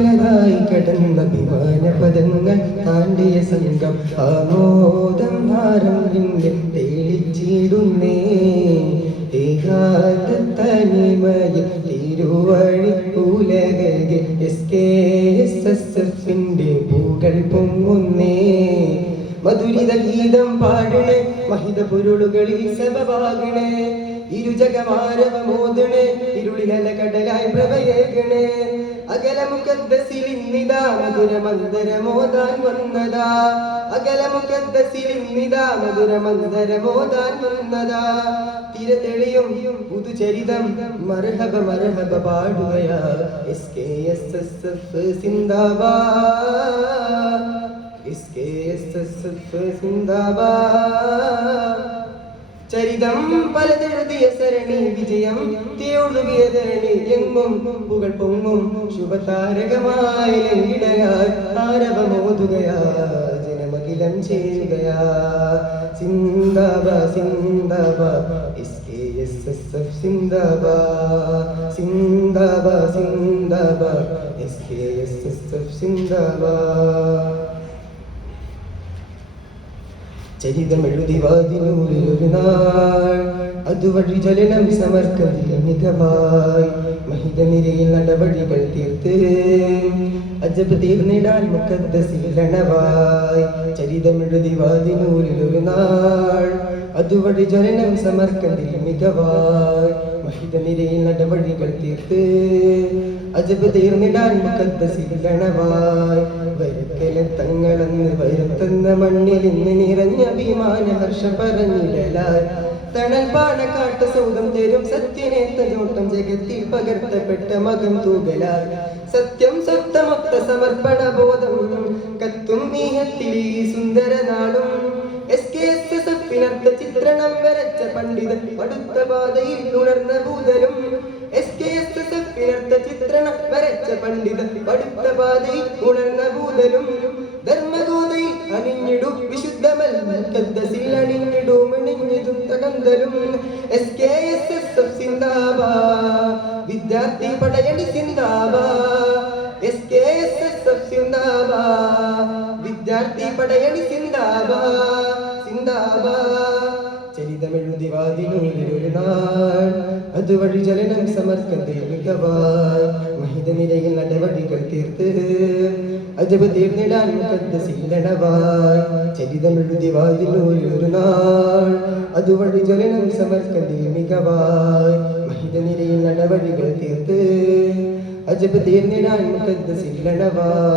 കടന്ന വിമാനപദങ്ങൾ താണ്ടിയ സംഘം ആമോദം ഹാരവിന്റെ തേളിച്ചിടുന്നേ തനിമയിൽ തിരുവഴി ഉലകെ SKSSFിന്റെ പൂകൾ പൊങ്ങുന്നേ മധുരിത ഗീതം പാടണേ മഹിത പൊരുളുകളിൽ സഭവാകണേ ഇരുജഗമാരവമോദണേ ഇരുളിനല കടലായി പ്രഭയേകണേ അകല മുഖദ്ദസിലിന്നിതാ മധുരമന്ദരമോദാൻ വന്നതാ അകല മുഖദ്ദസിലിന്നിതാ മധുരമന്ദരമോദാൻ വന്നതാ തിരതെളിയും പുതുചരിതം മർഹബ മർഹബ പാടുകയാ SKSSF സിന്ദാബാദ് SKSSF സിന്ദാബാദ് ചരിതം പലതെഴുതിയ സരണി വിജയം തിയൊഴുകിയ ധരണി എങ്ങും പുകൾ പൊങ്ങും ശുഭതാരകമായി ലംഘിടയായി ആരവമോതുകയാ ജനമകിലം ചേരുകയാ സിന്ദാബാദ് സിന്ദാബാദ് SKSSF സിന്ദാബാദ് സിന്ദാബാദ് സിന്ദാബാദ് SKSSF സിന്ദാബാദ് ചരിതമെഴുതി വാതിനൂരിലൊരു നാൾ അതുവഴി ജ്വലനം സമർക്കതിൽ മികവായി മഹിത നിരയിൽ നടപടികൾ തീർത്ത് അജബ് തീർന്നിടാൻ മുഖദ്ദസിലണവായി ചരിതമെഴുതി വാതിനൂരിലൊരു നാൾ അതുവഴി ജ്വലനം സമർക്കതിൽ മികവായി മഹിത നിരയിൽ നടപടികൾ തീർത്ത് അജബ് തീർന്നിടാൻ മുഖദ്ദസിലണവായി വരക്കല തങ്ങളന്ന് വരുത്തുന്ന മണ്ണിൽ ഇന്ന് നിറഞ്ഞ അഭിമാന ഹർഷ പറഞ്ഞിടലാൽ തണൽ പാണക്കാട്ട് സൗദം തരും സത്യനേത്ത ജോട്ടം ജഗത്തിൽ പകർത്തപ്പെട്ട മകം തൂകലാൽ സത്യം സപ്തമൊത്ത സമർപ്പണ ബോധം കത്തും നീഹത്തിൽ ഈ സുന്ദര നാളും SKSSFിനർത്ഥ ചിത്രണം വരച്ച പണ്ഡിതൻ അടുത്ത പാതയിൽ ഉണർന്ന ഭൂതലും SKSSFിനർത്ഥ ചിത്രണം വരച്ച പണ്ഡിതൻ അടുത്ത പാതയിൽ ഉണർന്ന ഭൂതലും ധർമ്മഗോതയിൽ അണിഞ്ഞിടും വിശുദ്ധമൽ അണിഞ്ഞിടും ഇണിഞ്ഞതും തകന്തലും SKSSF സിന്ദാബാദ് വിദ്യാർത്ഥി പടയണി സിന്ദാബാദ് SKSSF സിന്ദാബാദ് വിദ്യാർത്ഥി പടയണി സിന്ദാബാദ് സിന്ദാബാദ് ചരിതമെഴുതി വാതിനൂരിലൊരു നാൾ അതുവഴി ജ്വലനം സമർക്കതിൽ മികവായി മഹിത നിരയിൽ നടപടികൾ തീർത്ത് അജബ് തീർന്നിടാൻ മുഖദ്ദസിലണവായി ചരിതമെഴുതി വാതിനൂരിലൊരു നാൾ അതുവഴി ജ്വലനം സമർക്കതിൽ മികവായി മഹിത നിരയിൽ നടപടികൾ തീർത്ത് അജബ് തീർന്നിടാൻ മുഖദ്ദസിലണവായി